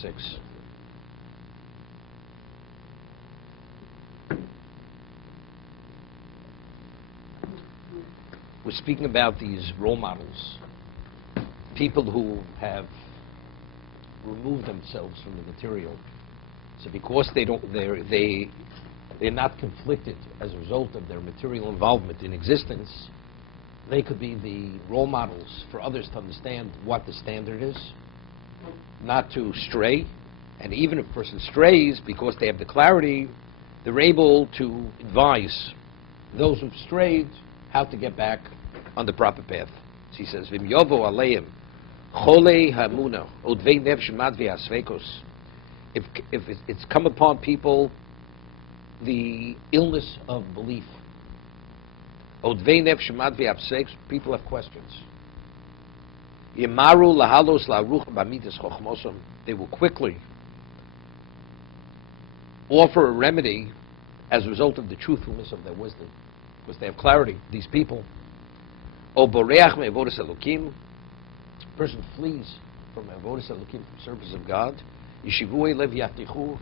26. We're speaking about these role models, people who have removed themselves from the material. So because they're not conflicted as a result of their material involvement in existence, they could be the role models for others to understand what the standard is, not to stray. And even if a person strays, because they have the clarity, they're able to advise those who've strayed how to get back on the proper path. So he says, Vim yovo aleim cholei hamuna odvei nev shemat ve'asvekos. If it's come upon people the illness of belief, odvei nev shemat ve'asvekos, people have questions. Yemaru lahalos la'aruch b'amidas chochmosom. They will quickly offer a remedy as a result of the truthfulness of their wisdom, because they have clarity. These people, O boreach me'avodas elokim, person flees from avodas elokim, from service of God. Yeshivui lev yatichu,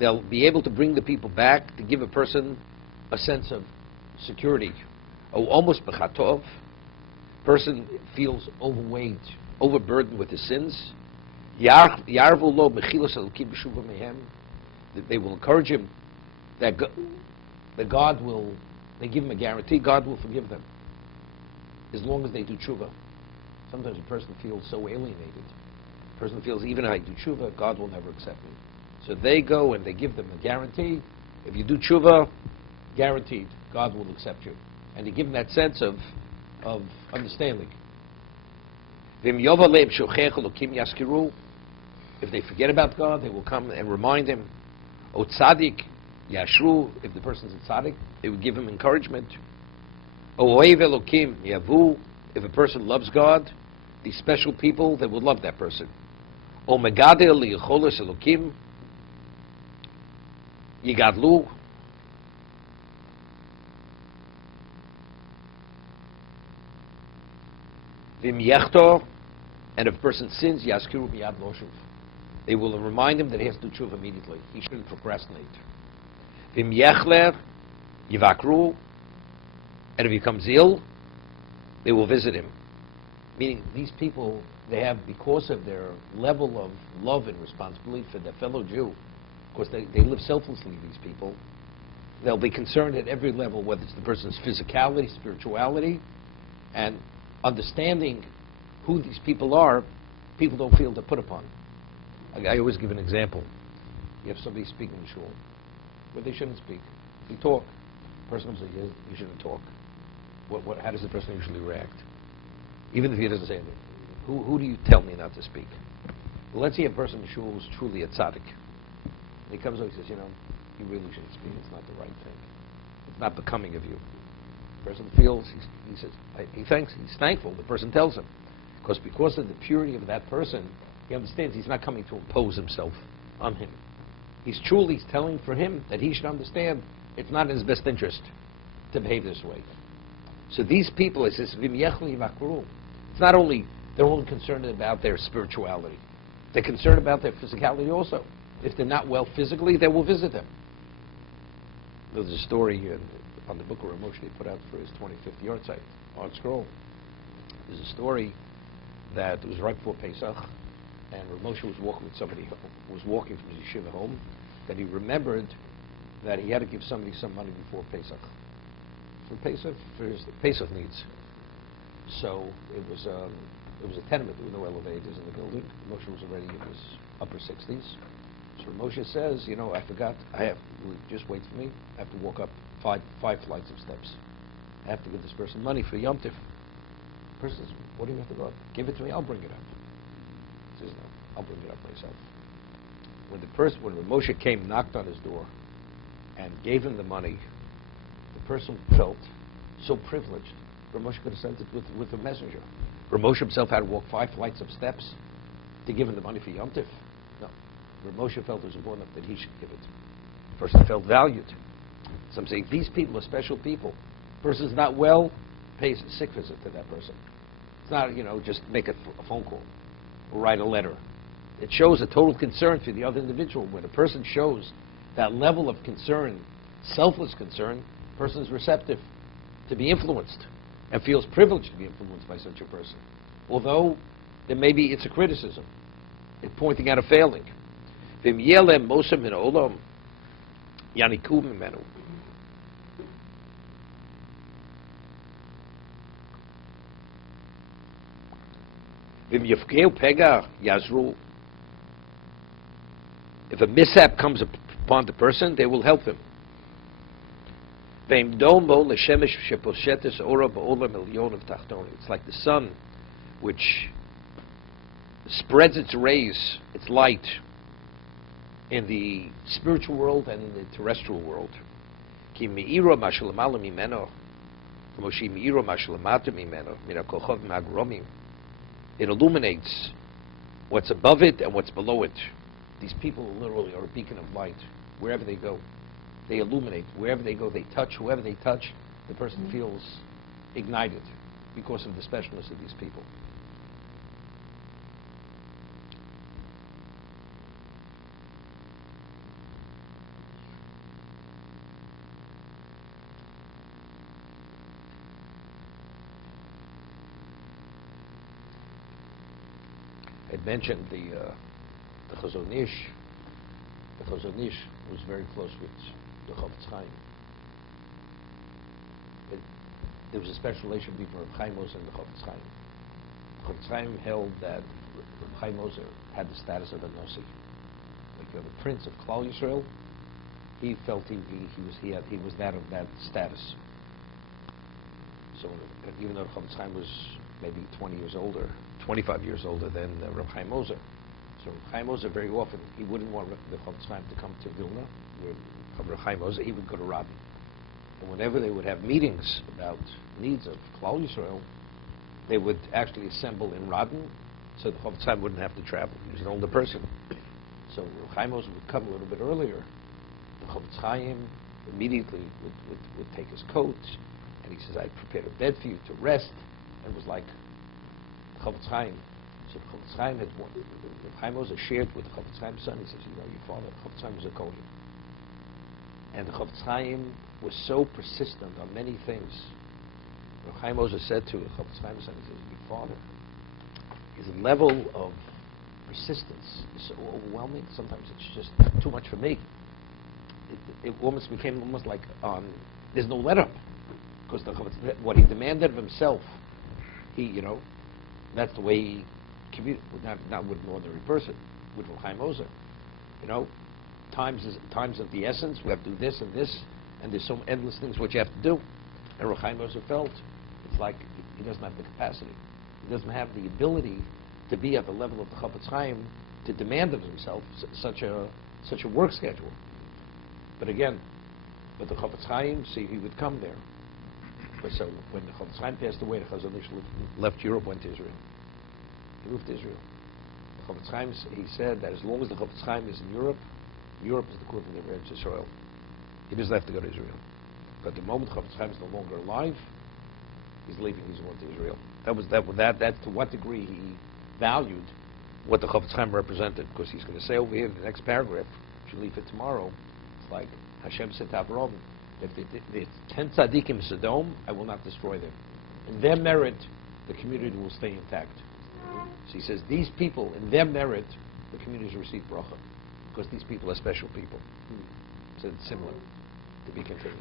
they'll be able to bring the people back, to give a person a sense of security. O almost bechatov, person feels overweight, overburdened with his sins. Yarvu lo mechilos elokim b'shuva mehem, they will encourage him that God will, they give him a guarantee, God will forgive them as long as they do tshuva. Sometimes a person feels so alienated. A person feels, even if I do tshuva, God will never accept me. So they go and they give them a guarantee. If you do tshuva, guaranteed, God will accept you. And they give them that sense of understanding. If they forget about God, they will come and remind him. O tzaddik yashru, if the person's a tzaddik, they will give him encouragement. O oev elokim yavu, if a person loves God, these special people, they will love that person. O megadel liyacholos elokim yigadlu, vim yechtor, and if a person sins, yaskiru miyad loshuv, they will remind him that he has to do tshuva immediately. He shouldn't procrastinate. Vim yechler yivakru, and if he becomes ill, they will visit him. Meaning, these people, they have, because of their level of love and responsibility for their fellow Jew, of course they live selflessly, these people, they'll be concerned at every level, whether it's the person's physicality, spirituality, and understanding who these people are. People don't feel they're put upon. I always give an example. You have somebody speaking in shul where they shouldn't speak. They talk. The person comes and says, you shouldn't talk. How does the person usually react? Even if he doesn't say anything. Who do you tell me not to speak? Well, let's say a person in shul who's truly a tzaddik. And he comes over and says, you really shouldn't speak. It's not the right thing. It's not becoming of you. The person feels, he says, he's thankful. The person tells him. Because of the purity of that person, he understands he's not coming to impose himself on him. He's telling for him that he should understand it's not in his best interest to behave this way. So these people, it says, it's not only, they're only concerned about their spirituality. They're concerned about their physicality also. If they're not well physically, they will visit them. There's a story on the book of Moshe he put out for his 25th yard site, Art Scroll. There's a story that it was right before Pesach, and Moshe was walking with somebody, was walking from his yeshiva home, that he remembered that he had to give somebody some money before Pesach. For Pesach, for his Pesach needs. So it was a tenement. There were no elevators in the building. Moshe was already in his upper 60s. So Moshe says, I forgot. Just wait for me. I have to walk up five flights of steps. I have to give this person money for Yom Tif. The person says, what do you have to go up? Give it to me. I'll bring it up. He says, no, I'll bring it up myself. When Moshe came, knocked on his door, and gave him the money, the person felt so privileged. Moshe could have sent it with a messenger. Moshe himself had to walk 5 flights of steps to give him the money for Yom Tif. No. Moshe felt it was important enough that he should give it. The person felt valued. So I'm saying these people are special people. The person's not well, pays a sick visit to that person. It's not, just make a phone call or write a letter. It shows a total concern for the other individual. When a person shows that level of concern, selfless concern, the person is receptive to be influenced and feels privileged to be influenced by such a person. Although there maybe it's a criticism, it's pointing out a failing. V'im yelem mosem min olam yaniku mimenu. V'im yifkeu pega yazru. If a mishap comes upon the person, they will help him. It's like the sun, which spreads its rays, its light, in the spiritual world and in the terrestrial world. It illuminates what's above it and what's below it. These people literally are a beacon of light wherever they go. They illuminate. Wherever they go, they touch. Whoever they touch, the person feels ignited because of the specialness of these people. I mentioned the Chazon Ish. The Chazon Ish was very close with the Chovot Chaim. There was a special relation between Reb Chaim Ozer and the Chovot Chaim. Chovot Chaim held that Reb Chaim Ozer had the status of a Nasi. Like the prince of Klal Yisrael, he felt he was that of that status. So even though Chovot Chaim was maybe 20 years older, 25 years older than Reb Chaim Ozer. So Reb Chaim Ozer very often, he wouldn't want the Chovot Chaim to come to Vilna, where Reb Chaim Ozer, he would go to Rabbi. And whenever they would have meetings about needs of Klal Yisrael, they would actually assemble in Radin, so the Chovot Chaim wouldn't have to travel. He was an older person. So Reb Chaim Ozer would come a little bit earlier. The Chovot Chaim immediately would take his coat, and he says, I prepared a bed for you to rest. And it was like Chovot Chaim. So the Chovot Chaim had one. Reb Chaim Ozer shared with the Chovot Chaim's son. He says, you know, your father, Chovot Chaim, was a Kohen. And the Chovot Chaim was so persistent on many things. Reb Chaim Ozer said to the Chovot Chaim's son, he says, your father, his level of persistence is so overwhelming. Sometimes it's just too much for me. It almost became almost like there's no let up. Because what he demanded of himself, that's the way he communicated, not with an ordinary person, with Reb Chaim Ozer. Time's of the essence. We have to do this, and there's so endless things what you have to do. And Reb Chaim Ozer felt it's like he doesn't have the capacity. He doesn't have the ability to be at the level of the Chovot Chaim to demand of himself such a work schedule. But again, with the Chovot Chaim, see, he would come there. But so when the Chovot Chaim passed away, the Chazon Ish left Europe, went to Israel. He moved to Israel. The Chovot Chaim, he said that as long as the Chovot Chaim is in Europe, Europe is the equivalent of Eretz Yisrael. He doesn't have to go to Israel. But the moment Chovot Chaim is no longer alive, he's leaving. He's going to Israel. That's to what degree he valued what the Chovot Chaim represented, because he's going to say over here in the next paragraph, if you leave it tomorrow, it's like Hashem said to Avraham, if the 10 tzaddikim Sodom, I will not destroy them. In their merit, the community will stay intact. So he says, these people, in their merit, the community will receive bracha, because these people are special people. So it's similar, to be continued.